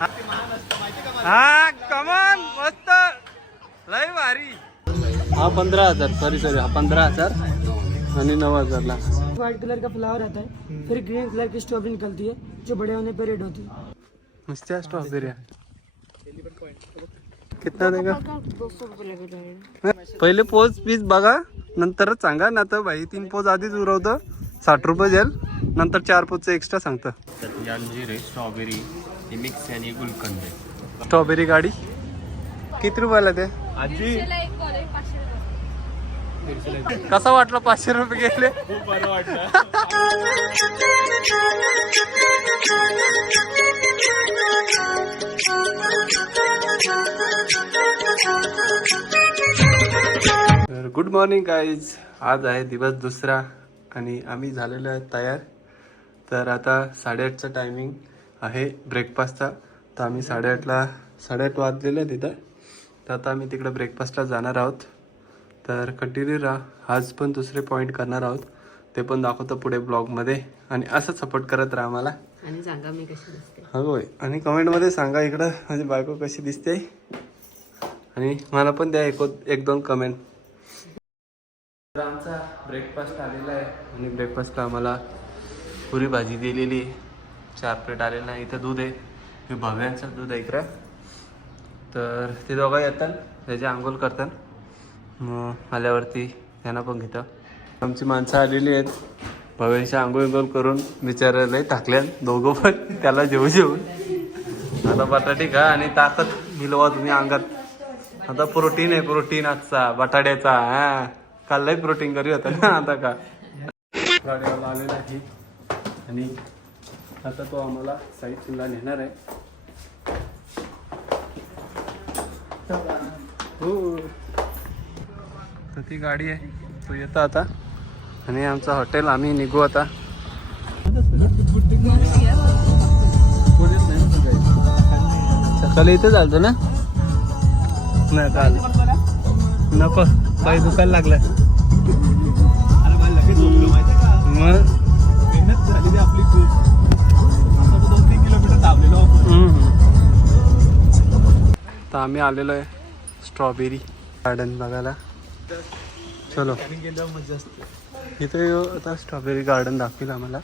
हा कमान मस्त लय भारी. हा 15,000 सॉरी हा 15,000 आणि 9,000ला. व्हाइट कलर का फ्लावर आता है, फिर ग्रीन कलर की स्ट्रॉबेरी निकलती है जो बड़े होने पर रेड होती है. नुसत्या स्ट्रॉबेरी कितना देगा? 200 रुपये लगेगा. पहिले पोज पीस बघा नंतरच सांगा ना तर भाई 3 पोज आधीच उरवतं 60 रुपये जाईल नंतर 4 पोजचं एक्स्ट्रा सांगतं. अंजीर आहे, स्ट्रॉबेरी, मिक्स आणि गुलकंद. स्ट्रॉबेरी गाडी किती रुपयाला ते? आजी कसा वाटला 500 रुपये गेले? खूप बरं वाटलं. Good morning guys. आज आहे दिवस दुसरा आणि आम्ही झालेलो आहे तयार. तर आता 8:30चा टायमिंग आहे ब्रेकफास्टचा. तर आम्ही 8:30 वाजलेलं आहे तिथं. तर आता आम्ही तिकडं ब्रेकफास्टला जाणार आहोत. तर कंटिन्यू राहा. आज पण दुसरे पॉईंट करणार आहोत ते पण दाखवतो पुढे ब्लॉगमध्ये. आणि असं सपोर्ट करत राहा मला आणि सांगा मी कशी दिसते. होय आणि कमेंटमध्ये सांगा इकडं माझी बायको कशी दिसते आणि मला पण द्या एक दोन कमेंट. तर आमचा ब्रेकफास्ट आलेला आहे आणि ब्रेकफास्टला आम्हाला पुरी भाजी दिलेली आहे. 4 प्लेट आलेला आहे. इथं दूध आहे, हे भव्यांचं दूध आहे इकडं. तर ते दोघं येतात त्याची आंघोळ करतात. मग आल्यावरती त्यांना पण घेतं. आमची माणसं आलेली आहेत. भव्यांची आंघोळ करून विचारायला टाकल्या दोघं पण त्याला जेवून आता बटाटे खा आणि ताकद मिलवा तुम्ही अंगात. आता प्रोटीन आहे, प्रोटीन आजचा बटाट्याचा. हा काल लई प्रोटीन करी होता ना आता का गाडीवाला आलेला आहे आणि आता तो आम्हाला साईटला नेणार आहे. हो तर ती गाडी आहे तो येतो आता आणि आमचं हॉटेल आम्ही निघू आता. सकाळी इथे चालतो ना नाही चाल नको पाय दुखायला लागलाय. मग आपली खूप 2-3 किलोमीटर दाबलेलो. तर आम्ही आलेलो आहे स्ट्रॉबेरी गार्डन बघायला. चलो इथे आता स्ट्रॉबेरी गार्डन दाखवेल आम्हाला.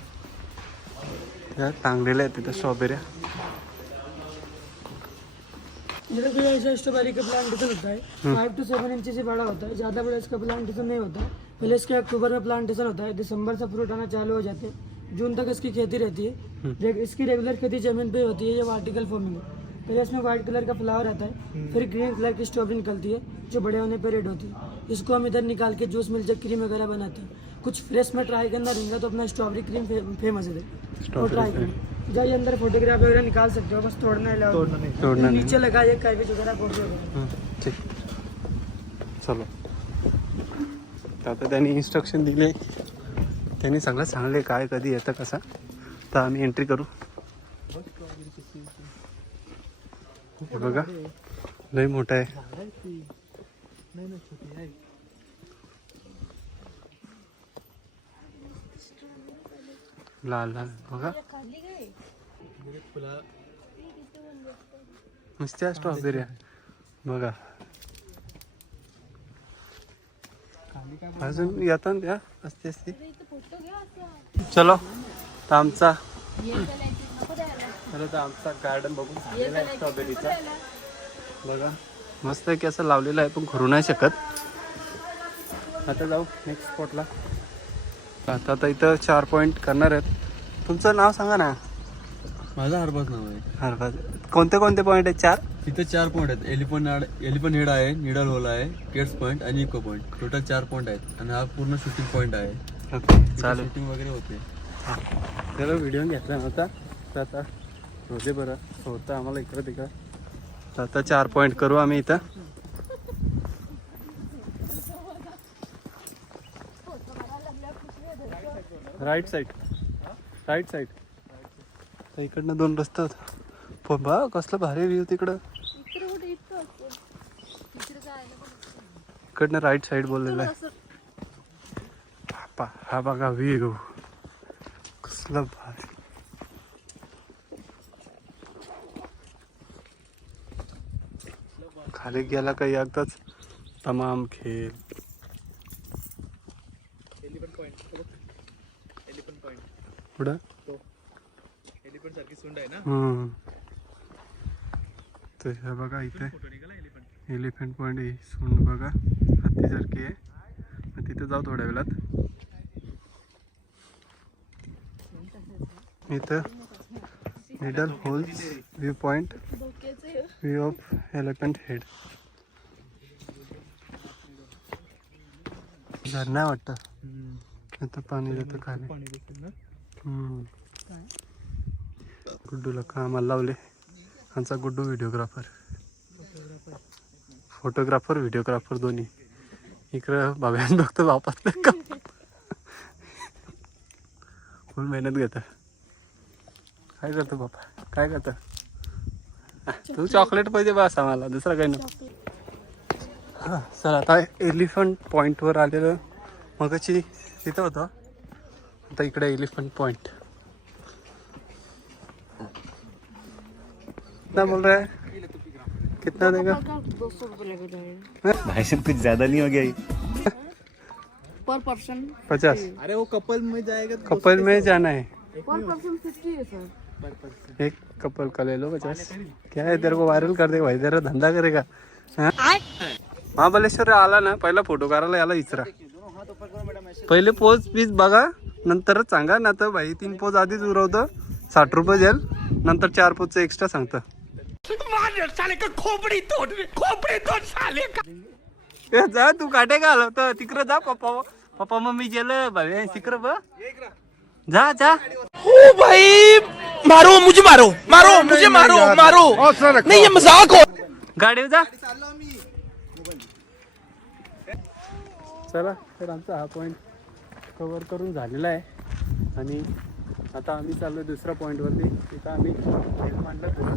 त्या चांगलेल्या आहेत तिथं स्ट्रॉबेऱ्या. मेरे को ऐसा स्ट्रॉबेरी का प्लांटेशन होता है 5 to 7 इंच से बड़ा होता है. ज़्यादा बड़ा इसका प्लांटेशन नहीं होता है. पहले इसके अक्टूबर में प्लांटेशन होता है, दिसंबर से फ्रूट आना चालू हो जाते हैं, जून तक इसकी खेती रहती है. इसकी रेगुलर खेती जमीन पे होती है, ये वर्टिकल फॉर्मिंग है. पहले इसमें व्हाइट कलर का फ्लावर आता है, फिर ग्रीन कलर की स्ट्रॉबेरी निकलती है जो बड़े होने पर रेड होती है. इसको हम इधर निकाल के जूस मिल जाए क्रीम वगैरह बनाते हैं. कुछ फ्रेश में ट्राई करना रहेगा तो अपना स्ट्रॉबेरी क्रीम फेमस है, वो ट्राई करें. जाइए अंदर फोटोग्राफ वगैरह निकाल सकते हो, बस तोड़ना है. नीचे लगाइए कैबेज वगैरह फोटो. ठीक चलो. आता त्यांनी इन्स्ट्रक्शन दिले, त्यांनी सगळं सांगले काय कधी येतं कसं. तर आम्ही एंट्री करू. हे बघा लय मोठा आहे. लाल लाल बघा नुसत्या स्ट्रॉबेरी बघा. अजून येतात त्या असते असते. चलो तर आमचा गार्डन बघून झालेला आहे स्ट्रॉबेरीचा. बघा मस्त आहे की असं लावलेलं आहे पण घरू नाही शकत. आता जाऊ नेक्स्ट स्पॉटला. आता इथं 4 पॉईंट करणार आहेत. तुमचं नाव सांगा ना. माझं हरबाज नाव आहे. हरबाज. कोणते कोणते पॉईंट आहेत? 4 इथे 4 पॉईंट आहेत. एलिफंट हेड आहे, निडल होल आहे, केट्स पॉईंट आणि इको पॉईंट. टोटल 4 पॉईंट आहेत आणि हा पूर्ण शूटिंग पॉईंट आहे. ओके चालेल. शूटिंग वगैरे होते. त्याला व्हिडिओ घेतला नव्हता तर आता रोजे बरं होतं आम्हाला इकडं तिकडं. तर आता 4 पॉईंट करू आम्ही इथं. राईट साईड तर इकडनं 2 रस्ते आहेत. बा कसलं भारी व्ह्यू तिकडं. इकडनं राईट साईड बोललेलं आहे. हा बघा व्ह्यू कसलं भारी. खाली गेला काही एकदाच तमाम खेळ. पुढं तर हे बघा इथे एलिफंट पॉइंट आहे. सोंड बघा हत्तीसारखी आहे. मग तिथे जाऊ थोड्या वेळात. इथं middle holes view point view of elephant head. झरणा वाटतं. इथं पाणी जातं खाली. गुड्डूला कामाला लावले. आमचा गुड्डू व्हिडिओग्राफर, फोटोग्राफर व्हिडिओग्राफर दोन्ही. इकडं बाब्यान बघतो वापस का फुल मेहनत घेतं. काय करतो बाबा, काय करतो? तू चॉकलेट पाहिजे बस आम्हाला, दुसरं काही नाही. हां सर आता एलिफंट पॉईंटवर आलेलं. मगाची तिथं होतं, आता इकडे एलिफंट पॉइंट. कितना बोल रहा है? कितना देगा? 200 रुपये लगेगा। भाई साहब कुछ ज्यादा नहीं हो गया ये? पर पर्सन 50. अरे वो कपल में जाएगा तो कपल में जाना है. पर पर्सन 50 है सर। एक कपल का ले लो 50. क्या है, तेरे को वायरल कर देगा भाई, तेरा धंदा करेगा. महाबलेश्वर आला ना, पहिला फोटो काढायला याला इचरा. पहिले पोज पीस बघा, नंतरच सांगा. ना तर भाई 3 पोज आधीच उरवतं, 60 रुपये द्याल. नंतर 4 पोजचं एक्स्ट्रा सांगतं. जा तू काटे का आलं तर तिकडं जा. पप्पा पप्पा मम्मी गेलं भाई तिकडं बघ. जा जा. ओ भाई मारो मुझे, मारो मारो मुझे, मारो मारो, नहीं ये मजाक हो. गाडीवर जा. चला तर आमचा हा पॉईंट कव्हर करून झालेला आहे. आणि आता आम्ही चाललो दुसऱ्या पॉईंटवरती. तिथं आम्ही मांडलं थोडं.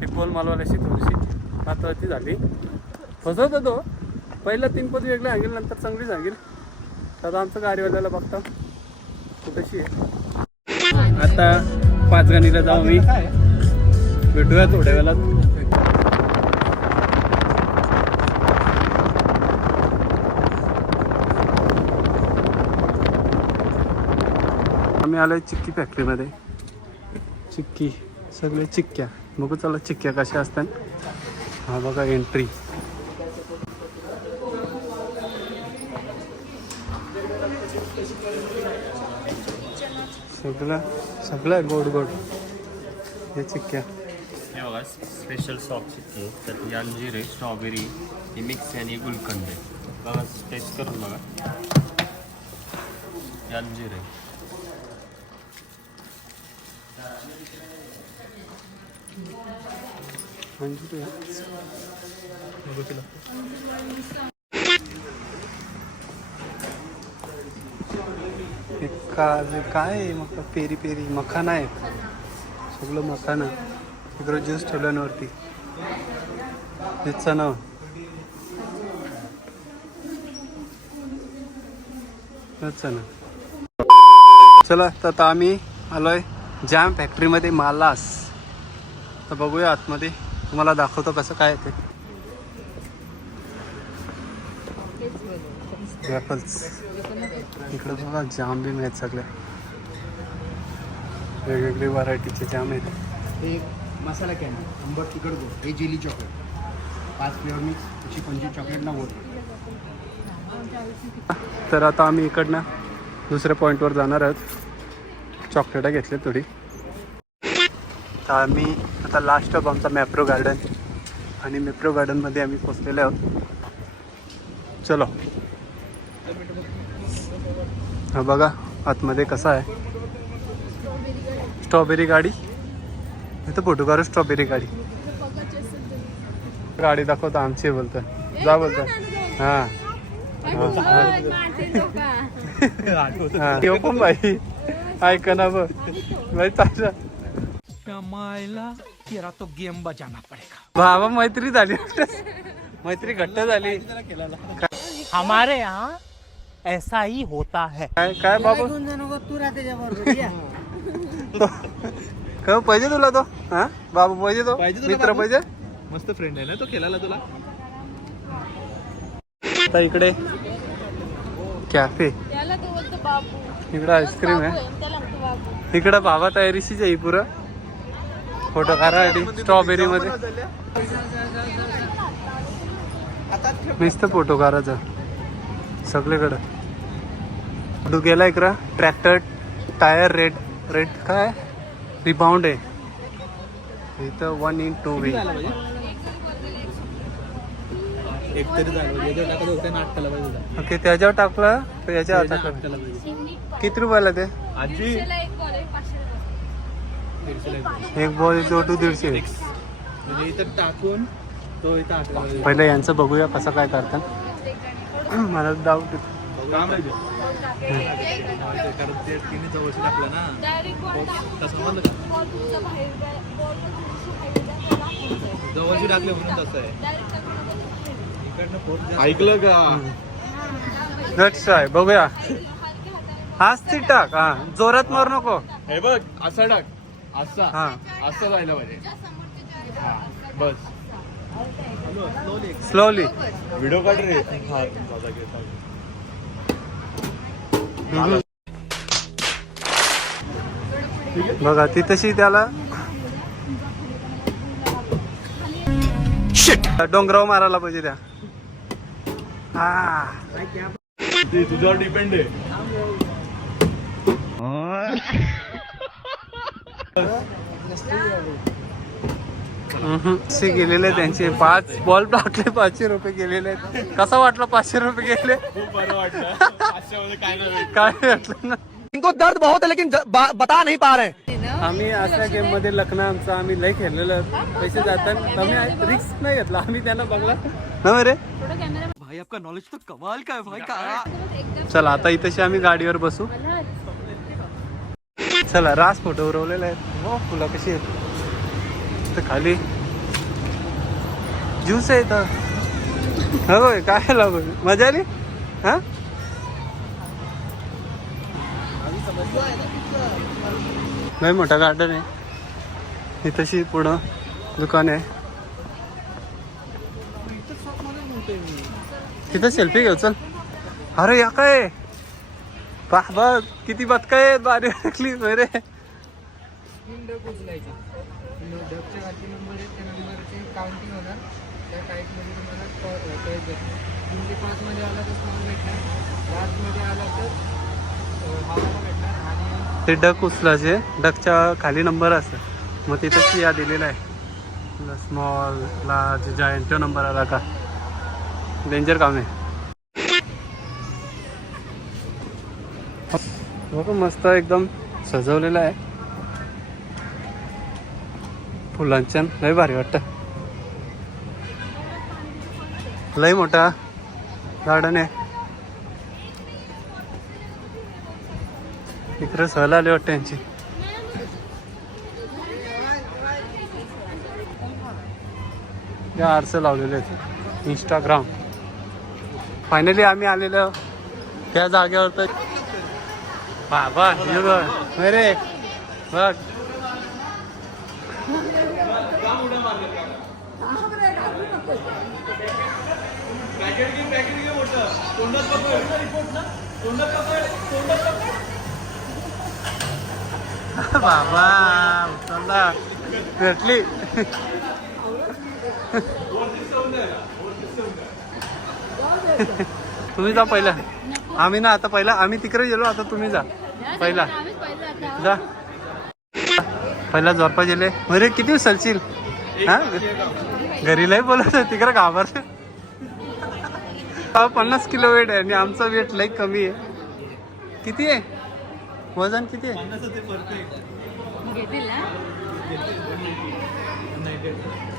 ती पोल मालवाल्याशी थोडीशी महत्वाची झाली. फसवतो तो. पहिला 3 पद वेगळे सांगेल, नंतर चांगली सांगेल. तर आमचं गाडीवाल्याला बघता तू कशी आहे. आता 5 गाणीला जाऊ मी. भेटूया थोड्या वेळात. आम्ही आलोय चिक्की फॅक्टरीमध्ये. चिक्की सगळे चिक्क्या बघू. चला चिक्क्या कशा असतात. हा बघा एंट्री. सगळं गोड गोड हे चिक्क्या. हे बघा स्पेशल सॉफ्ट चिक्की, तर ही अंजीर आहे, स्ट्रॉबेरी, ही मिक्स आणि गुलकंद आहे. बघा टेस्ट करून बघा. ही अंजीर आहे. काय आहे मग पेरी पेरी मखाना आहे. सगळं मखाना. इकडं ज्यूस ठेवल्यावरती हेच नाव. ना चला तर आता आम्ही आलोय जॅम फॅक्टरीमध्ये मालास. तर बघूया आतमध्ये, तुम्हाला दाखवतो कसं काय ते. वेफल्स इकडं बघा. जाम बी मिळत सगळ्या वेगवेगळे व्हरायटीचे जाम आहेत. हे मसाला कॅन्डी, आंबट तिखट गोड, हे jelly chocolate, 5 flavour mix, 25 chocolate ना गोड. तर आता आम्ही इकडनं दुसऱ्या पॉईंटवर जाणार आहोत. चॉकलेटं घेतले थोडी. तर आम्ही आता लास्ट स्टॉप आमचा मॅप्रो गार्डन. आणि मॅप्रो गार्डनमध्ये आम्ही पोचलेले आहोत. चलो. हा बघा आतमध्ये कसा आहे. स्ट्रॉबेरी गाडी. इथं फोटो काढू. स्ट्रॉबेरी गाडी. गाडी दाखवतो आमची बोलतं. जा बोलतं. हां हां पण बाई ऐका ना बघ बाई. चांगला तेरा तो गेम बजाना पड़ेगा. भावा मैत्री झाली. मैत्री घट्ट झाली. हमारे यहाँ ऐसा ही होता है. काय काय बाबा तू राहते त्याच्याबरोबर. का पाहिजे तुला तो? हा बाबा पाहिजे तो मित्र पाहिजे. मस्त फ्रेंड आहे ना तो खेळायला तुला. आता इकडे कॅफे, त्याला तो बोलतो बाबू. इकडे आईस्क्रीम आहे, त्याला म्हणतो बाबू. इकडे बाबा तयारीशीच आहे पुरं फोटो काढायसाठी. स्ट्रॉबेरी मध्ये नुसतं फोटो काढायचं सगळीकडं. तू गेला इकडं ट्रॅक्टर टायर रेड रेड काय रिबाउंड आहे इथं 1 in 2 वे. एक तरी झालं याच्यावर टाकलं होतं ना 8 पाहिजे. ओके त्याच्यावर टाकलं तर याच्या टाकलं. किती रुपयाला ते? आजी एक बॉल आहे 500 एक बॉल इज टू 150. म्हणजे इथं टाकून तो इथं आटला पाहिजे. पहिलं यांचं बघूया कसं काय करतात. मला डाऊट काय माहिती कारण ते तिने जवळशी टाकलं ना तसं म्हणलं का जवळशी टाकले म्हणून तसं आहे. ऐकलं का लेट्स ट्राय बघूया. हाच ती टाक. हा जोरात मार नको. हे बघ असा टाक असा हा असं जायला पाहिजे. हा बस स्लोली. व्हिडिओ काढ रे. हा बघा ती तशी त्याला डोंगराव मारायला पाहिजे त्या. हा ते तुझ्यावर डिपेंड आहे. असे गेलेले त्यांचे 5 बॉल टाकले 500 रुपये गेलेले आहेत. कसा वाटला 500 रुपये गेले? खूप बरं वाटलं. 500 मध्ये काय नाही काय वाटलं ना. इनको दर्द बहुत है लेकिन बता नहीं पा रहे. आम्ही अशा गेम मध्ये लखना आमचा आम्ही लय खेळलेलं. पैसे जातात आम्ही रिस्क नाही घेतला. आम्ही त्यांना बघला ना रे. भाई आपका नॉलेज तो कमाल का है भाई का. चला आता इथेशी आम्ही गाडीवर बसू. चला रास फोटो उरवलेला आहे. हो फुलं कशी आहेत तर खाली ज्यूस आहे इथं. होय काय लागू मजा आली. हा नाही मोठा गार्डन आहे इथंशी पुढं दुकान आहे. तिथं सेल्फी घेऊ चल. अरे या काय बघ किती बदका आहेत बारी टाकली रे. काउंटिंग होणार त्या टाईपमध्ये तुम्हाला 3 ते 5 मध्ये आला तर स्मॉल भेटणार, 5 मध्ये आला तर हवाला भेटणार. आणि ते डक उचलायचे. डकच्या खाली नंबर असतं मग तिथंच या दिलेला आहे स्मॉल लार्ज जायंट. तो नंबर आला का डेंजर काम आहे. बघा मस्त एकदम सजवलेलं आहे फुलांच्या. लय भारी वाटतं. लय मोठा गार्डन आहे. इकडे सहल आली वाटतं यांची. या आरसे लावलेले आहेत इंस्टाग्राम. फायनली आम्ही आलेलो त्या जागेवर. तर बाबा हे बघ रे बघ बाबा उचलला भेटली. तुम्ही जा पहिला. आम्ही ना आता पहिला आम्ही तिकडे गेलो. आता तुम्ही जा पहिला. जा पहिला जोरपा गेले. अरे किती उचलशील. हा घरी लय बोलत तिकडे घाबर. 50 किलो वेट आहे आणि आमचा वेट लई कमी आहे. किती आहे वजन किती आहे?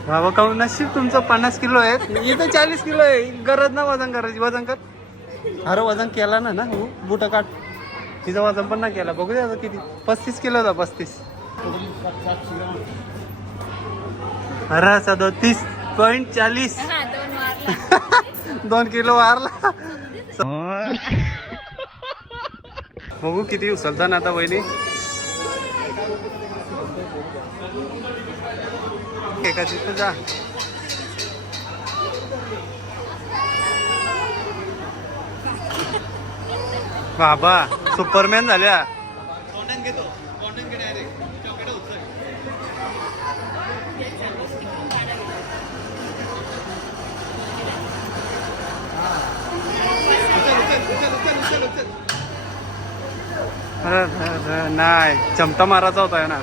बाबा काऊन नशीब तुमचं 50 किलो आहे. इथं 40 किलो आहे. गरज ना वजन करायची. वजन कर. अरे वजन केला ना बुट काढ. तिचं वजन पण नाही केला. बघू द्या किती 35 किलो होता. 35 अरे 37.40 2 किलो वारला. बघू किती उचलता ना आता वहिनी. एका तिथं जा बाबा सुपरमॅन झाल्या. नाही चमटा मारायचा होता ना.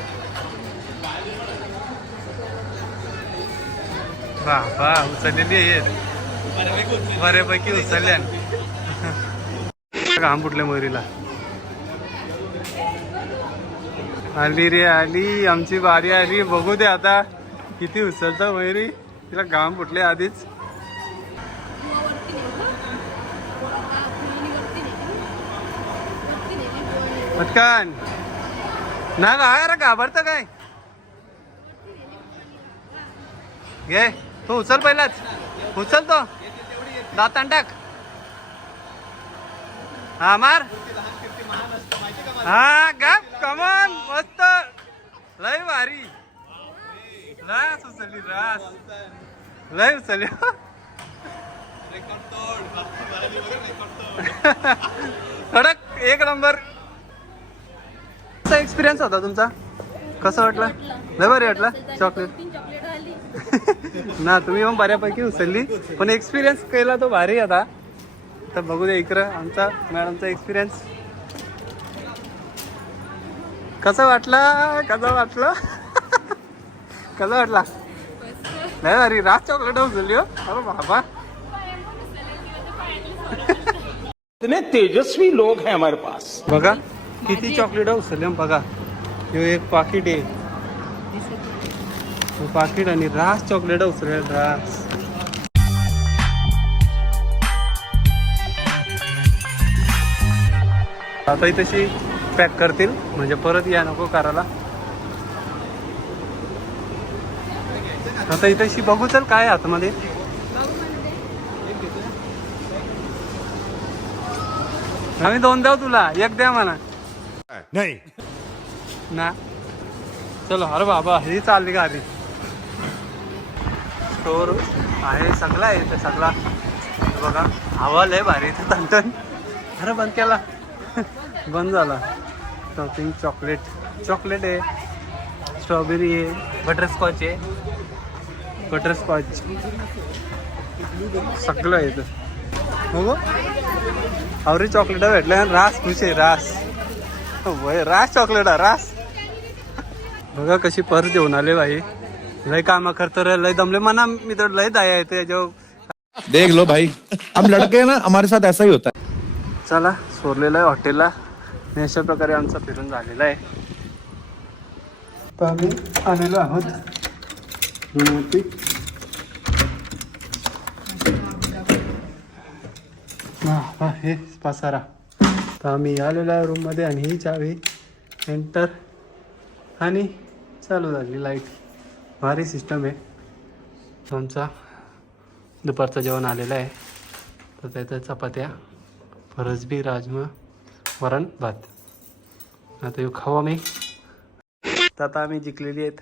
बाबा उचललेली आहेत बऱ्यापैकी उचलल्या. घाम फुटले मयुरीला. आली रे आली आमची बारी आली. बघू दे आता किती उचलतं मयुरी. तिला घाम फुटले आधीच. पटकन ना गा घाबरत काय. घे तू उचल पहिलाच. उचल तो दातान टाक. हा मार. हा गप कमॉन मस्त. लय भारी. रास उचलली रास. लय उचलली. कडक एक नंबर. कसा एक्सपिरियन्स होता तुमचा. कसं वाटलं. लय भारी वाटला चॉकलेट. 3 चॉकलेट आली. ना तुम्ही मग बऱ्यापैकी उचलली पण एक्सपिरियन्स केला तो भारी आता. तर बघू दे इकडं आमचा मॅडमचा एक्सपिरियन्स कसा वाटला. कसा वाटला. कसा वाटला. नाही भारी. राज चॉकलेट उचलली हो. अरे बाबा इतने तेजस्वी लोग हैं हमारे पास. बघा किती चॉकलेट उचलले बघा. हे एक पाकिट आहे. पाकिट आणि रास चॉकलेट उचलले. रास आता ही तशी पॅक करतील म्हणजे परत या नको करायला. आता ही तशी बघू चल काय आतमध्ये. आम्ही 2 द्याव तुला. 1 द्या म्हणा. नहीं ना चलो. अरे बाबा ही चालली गाडी. स्टोर आहे सगळा आहे ते सगळा. बघा हवा लय भारी इथे टनटन. अरे बंद केला. बंद झाला. Shopping chocolate. चॉकलेट आहे. स्ट्रॉबेरी आहे. बटरस्कॉच आहे. बटरस्कॉच सगळं आहे इथं. हो आवरी चॉकलेट भेटल्या. रास खुश आहे. रास वय रास चॉकलेट रास. बघा कशी पर्स घेऊन आले भाई. लय कामं करतो रे. लय दमले म्हणा. मी तर लय दया येते जो. देख लो भाई हम लड़के हैं ना हमारे साथ ऐसा ही होता है. चला सोडलेलं आहे हॉटेलला. आणि अशा प्रकारे आमचा फिरून झालेला आहे. तर आम्ही आलेलो आहोत रूमवरती. हे पसारा. तर आम्ही आलेलो आहे रूममध्ये आणि ही चावी एंटर आणि चालू झाली लाईट. भारी सिस्टम आहे. आमचा दुपारचं जेवण आलेलं आहे. तर त्याच्या चपात्या फरसबी राजमा वरण भात. आता येऊ खाऊ आम्ही. तर आता आम्ही जिंकलेली आहेत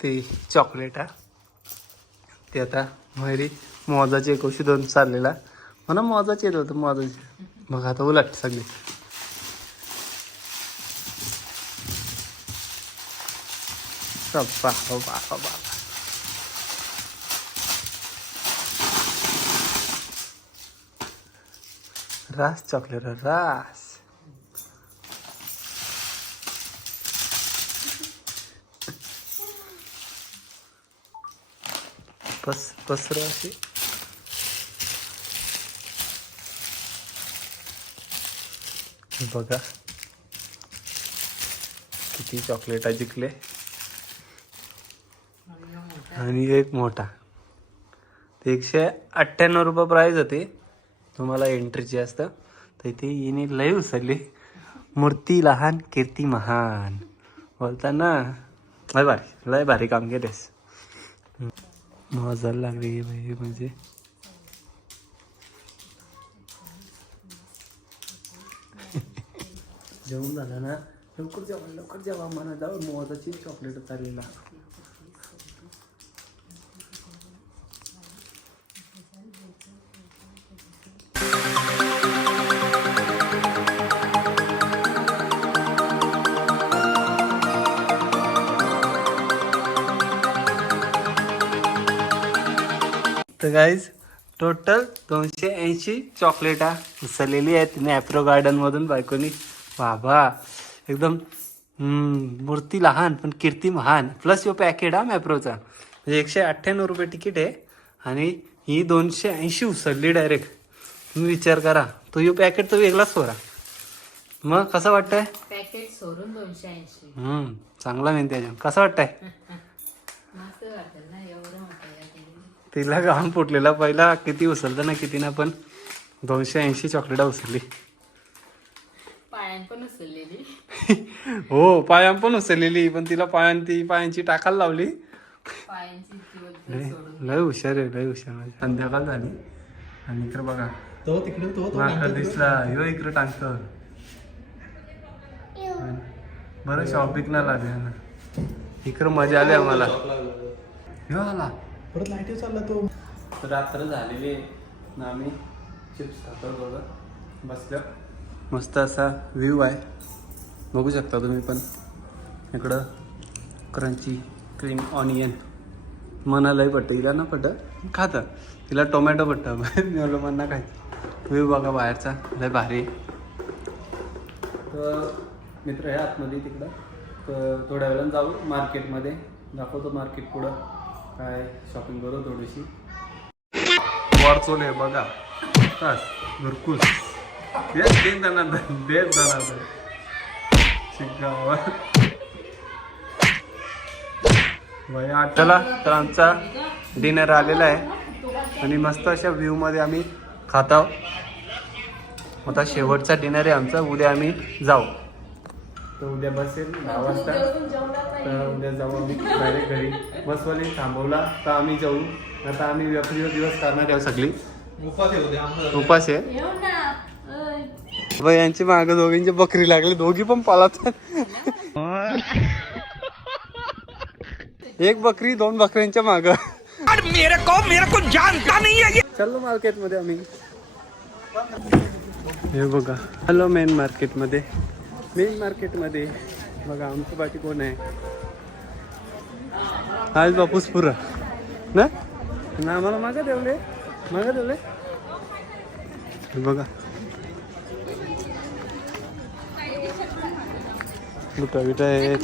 ते चॉकलेट. ते आता मयुरी मोजाचे 102 चाललेला म्हणा. मोजाचे येत होतं मोजाचे. मग आता उलट सगळे. बाबा रास चॉकलेट रास. बस बस रे अशी. बघा किती चॉकलेट जिंकले. आणि एक मोठा. ते 198 रुपये प्राईज होते. तुम्हाला एंट्रीची असतं. तर इथे येणे लय उचलली. मूर्ती लहान कीर्ती महान बोलताना लय भारी. लय भारी काम केलेस. मजा लागली भाई. म्हणजे जेवण झालं ना. लवकर जेवा म्हणा. जाऊ मोजाची चॉकलेट चाललेला. तर गाईज टोटल 280 चॉकलेटा उचललेली आहेत तिने ॲप्रो गार्डनमधून बायकोनी. बाबा एकदम मूर्ती लहान पण कीर्ती महान. प्लस यो पॅकेट हा मॅप्रोचा म्हणजे 198 रुपये तिकीट आहे आणि ही 280 उचलली डायरेक्ट. तुम्ही विचार करा तो यो पॅकेट तर वेगळाच सोरा. मग कसं वाटतंय? पॅकेट सोडून 280. चांगला मेन त्याच्या. कसं वाटतंय? मस्त वाटेल ना एवढं मोठं. तिला घाम फुटलेला पहिला किती उचलतं ना किती ना पण 280 चॉकलेटा उचलली. पायान पण उचललेली. हो पायां पण उचललेली पण तिला पायांची टाकायला लावली. पायांची लय हुशार आहे लय हुशार. संध्याकाळ झाली आणि इकडे बघा तो तिकडे तो माका दिसला ह्यो इकडे टाकतो. बरं शॉपिंग ना लागले ना इकडं मजा आली आम्हाला. ह्यो आला परत लाईट चालला तो. रात्र झालेली आहे ना आम्ही चिप्स खातो बघा बसल्या. मस्त असा व्ह्यू आहे बघू शकता तुम्ही पण. इकडं क्रंची क्रीम ऑनियन मनालाही पटतं हिला ना पटतं खातं तिला टोमॅटो पटतं. मी बोललो मना खायचं. व्ह्यू बघा बाहेरचा लय भारी. तर मित्र आहे आतमध्ये तिकडं. तर थोड्या वेळानं जाऊ मार्केटमध्ये दाखवतो मार्केट पुढं काय शॉपिंग करू थोडीशी. वरचोले बघा बस घरकुल देत जाणार शिकावा. चला तर आमचा डिनर आलेला आहे आणि मस्त अशा व्ह्यूमध्ये आम्ही खात आहोत. आता शेवटचा डिनर आहे आमचा. उद्या आम्ही जाऊ. तर उद्या बसेल 10 वाजता. तर उद्या जाऊ आम्ही डायरेक्ट घरी. बसवाली थांबवला तर आम्ही जाऊ. आता आम्ही व्यापारी दिवस करणार आहोत सगळी. उपास आहे यांची माग दोघींची बकरी लागली. दोघी पण पालात. एक बकरी 2 बकऱ्यांच्या माग. मेरे को जानता नहीं है. चलो मार्केट मध्ये आम्ही हे बघा. हॅलो मेन मार्केटमध्ये बघा आमचं बाकी कोण आहे. आज बापूस पुरा ना आम्हाला मागं ठेवले बघा. बुटा आहेत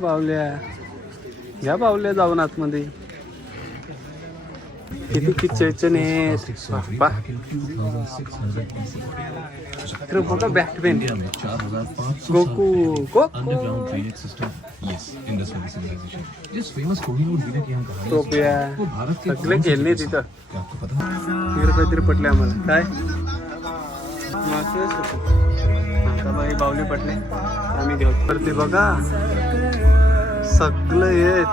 बावल्या घ्या बावल्या जाऊन आतमध्ये. किती किचन आहेत बघा. बॅटमॅन गोकू टोप्या सगळे खेळणे तिथं. तिकडे काहीतरी पटले आम्हाला काय बाई बावली पटले आम्ही घेऊ. तर ते बघा सगळं येत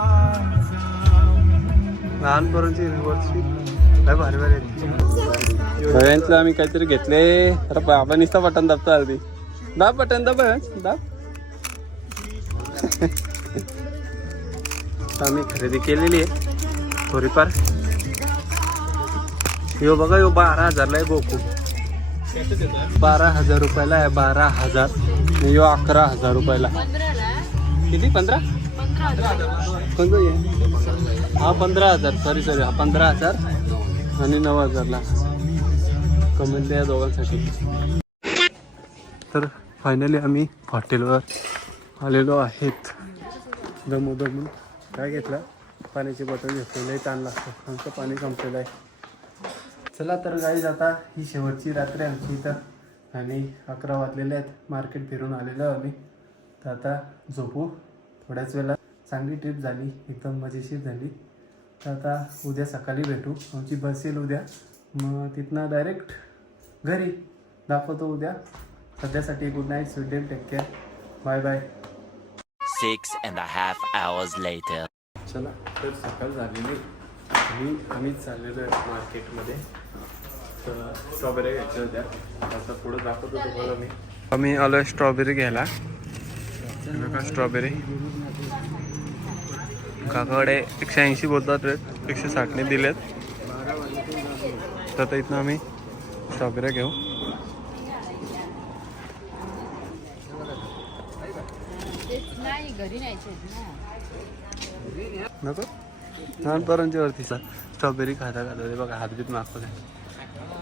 लहानपर्यंतची रिव्हर्सची काय भारी भारी आहेत. आम्ही काहीतरी घेतले. अरे बाबा निसता बटन दाबतो अर्धी. दाब बटन दाब आम्ही खरेदी केलेली आहे थोडीफार. यो बघा यो 12,000ला आहे गोकू. 12,000 रुपयाला आहे. 12,000 यो 11,000 रुपयाला. किती 15 हा 15,000 सॉरी हा 15,000 आणि 9,000ला कमेंट द्या दोघांसाठी. तर फायनली आम्ही हॉटेलवर आलेलो आहेत. दमून काय घेतलं पाण्याची बॉटल घेतलेलं आहे. ताण लागतं आमचं पाणी संपलेलं आहे. चला तर गाईज आता ही शेवटची रात्र आहे आमची इथं आणि 11 वाजलेले आहेत. मार्केट फिरून आलेलो आम्ही. तर आता झोपू थोड्याच वेळा. चांगली ट्रिप झाली एकदम मजेशीर झाली. तर आता उद्या सकाळी भेटू. आमची बस येईल उद्या मग तिथनं डायरेक्ट घरी दाखवतो उद्या. सध्यासाठी good night sweet dream take care bye bye. 6.5 hours later. चला तर सकाळ झालेली आणि आम्ही चाललेलो आहे मार्केटमध्ये. तर स्ट्रॉबेरी घ्यायच्या होत्या. आता पुढं दाखवतो तुम्हाला मी. आम्ही आलो आहे स्ट्रॉबेरी घ्यायला. स्ट्रॉबेरी काकाकडे 180 बोलतात रेट 160ने दिलेत. तर आता इथनं आम्ही स्ट्रॉबेरी घेऊ. तेच नाही घरी न्यायचे ना. नको लहानपर्यंत वरती स्ट्रॉबेरी खाता खाता ते बघा हातबीत मागवत आहे.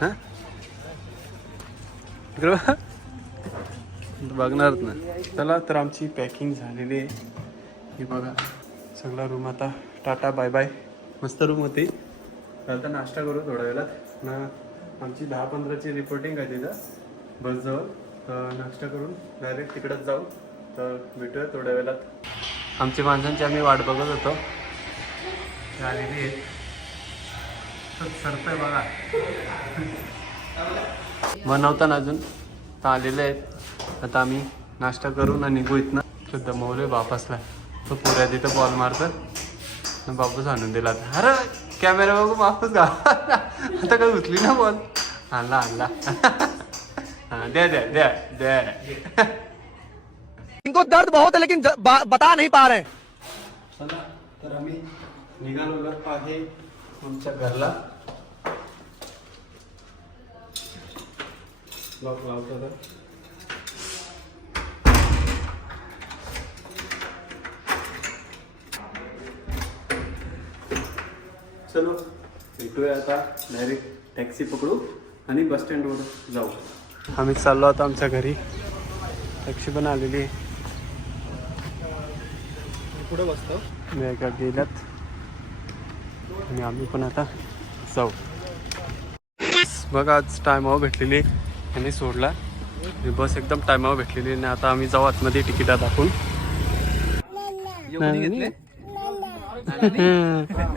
हां इकडं बघा. बघणारच ना. चला तर आमची पॅकिंग झालेली आहे. ही बघा सगळा रूम आता टाटा बाय बाय. मस्त रूम होती. आता नाश्ता करू थोड्या वेळात ना. आमची 10-15ची रिपोर्टिंग आहे तिथं बसजवळ. तर नाश्ता करून डायरेक्ट तिकडंच जाऊ. तर भेटूया थोड्या वेळात. आमची माणसांची आम्ही वाट बघत होतो. आलेली आहे सरतंय बघा. बनवताना अजून तर आलेले आहेत. आता आम्ही नाश्ता करून आणि निघू इथनं. तो दमवले बापासला. तो पुऱ्या तिथं बॉल मारतं बापूस आणून दिला. अरे कॅमेरा बघू बापूस का आता काही उचली ना बॉल. आणला आणला. हां द्या द्या द्या द्या. इनको दर्द बहुत है लेकिन बता नहीं पा रहे. चला तर आम्ही निघालो आहे आमच्या घरला. लॉक लावतो तर चलो भेटूया आता. डायरेक्ट टॅक्सी पकडू आणि बस स्टँडवर जाऊ. आम्ही चाललो आता आमच्या घरी. टॅक्सी पण आलेली आहे. पुढे बसतो. बॅगा गेल्यात आणि आम्ही पण आता जाऊ. बघा आज टायमावर भेटलेली आणि सोडला. बस एकदम टायमावर भेटलेली आणि आता आम्ही जाऊ आतमध्ये तिकिटा दाखवून.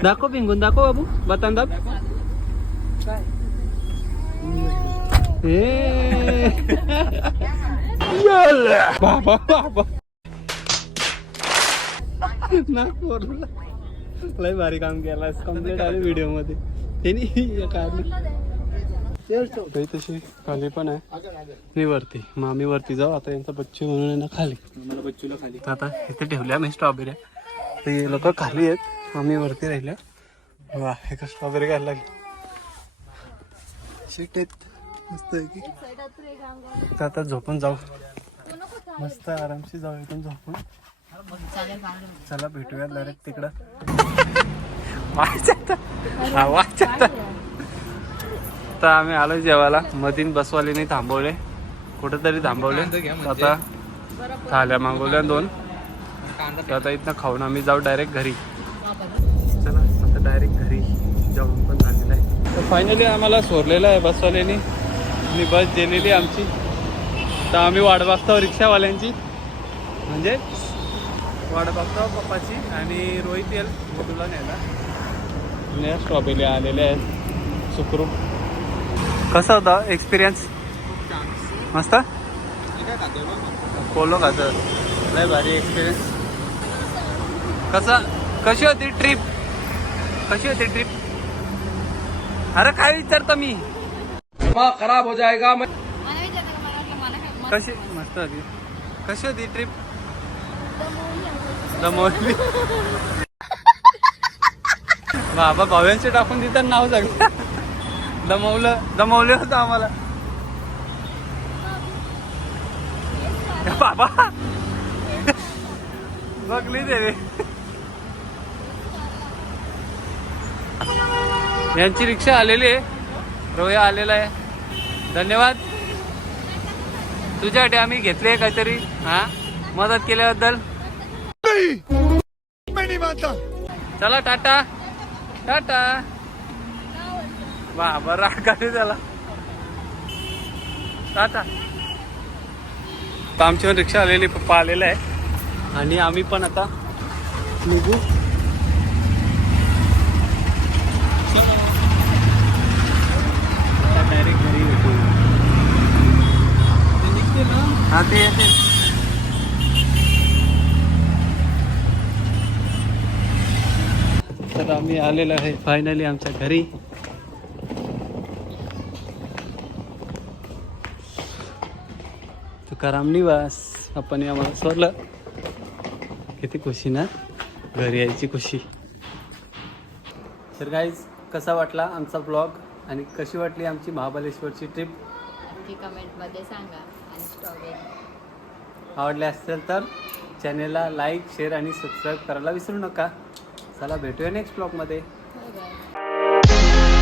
दाखव पिंगून दाखव बाबू. बतान दाब. बाबा बाबा नागपूरला लय भारी काम केलं. कम्प्लीट आले व्हिडिओ मध्ये त्यांनी काढली. तशी खाली पण आहे मी वरती. मग आम्ही वरती जाऊ आता. यांचा बच्चू म्हणून आहे ना खाली. मला बच्चूला खाली आता इथे ठेवल्या मी स्ट्रॉबेऱ्या. ते लोक खाली आहेत आम्ही वरती राहिल्या. वा एका स्ट्रॉबेरी खायला लागली. शिट आहेत मस्त आहे की. तर आता झोपून जाऊ. मस्त आरामशी जाऊ इथून झोपून. चला भेटूया डायरेक्ट तिकडं. तर आम्ही आलो जेवायला. मधीन बसवालीने थांबवले कुठेतरी थांबवले. आता थाल्या मागवल्या 2. तर आता इथनं खाऊन आम्ही जाऊ डायरेक्ट घरी. चला आता डायरेक्ट घरी जाऊन पण झालेलं आहे. तर फायनली आम्हाला सोडलेलं आहे बसवाल्याने आणि बस गेलेली आमची. तर आम्ही वाट बघतो रिक्षावाल्यांची. म्हणजे वाट बघतो पप्पाची आणि रोहित येईल तुला न्यायला. स्ट्रॉबेरी आलेले आहेत सुखरूप. कसा होता एक्सपिरियन्स? मस्त. पोलो खातं लय भारी एक्सपिरियन्स. कशी होती ट्रिप? कशी होती ट्रिप? अरे काय विचारतो मी. खराब हो जाएगा. कशी मस्त होती. कशी होती ट्रिप? दमवली. बाबा भाव्यांचे टाकून तिथं नाव सांगता. दमवलं होतं आम्हाला. बाबा बघली ते रे. यांची रिक्षा आलेली आहे. रोया आलेला आहे. धन्यवाद तुझ्यासाठी आम्ही घेतले काहीतरी. हा मदत केल्याबद्दल. चला टाटा टाटा. बाबा राग आली त्याला. टाटा. तर आमची पण रिक्षा आलेली. पप्पा आलेला आहे आणि आम्ही पण आता निघू. डायरेक्ट घरी भेटू. निघते ना. हा ते येते. तर आम्ही आलेलो आहे फायनली आमच्या घरी. तुकाराम निवास. आपण आम्हाला सोडलं. किती खुशी ना घरी यायची खुशी. तर गाईज कसा वाटला आमचा ब्लॉग आणि कशी वाटली आमची महाबळेश्वरची ट्रिप नक्की कमेंटमध्ये सांगा. आणि स्ट्रॉबेरी आवडले असेल तर चॅनेलला लाईक शेअर आणि सबस्क्राईब करायला विसरू नका. चला भेटूया नेक्स्ट ब्लॉगमध्ये. Bye bye.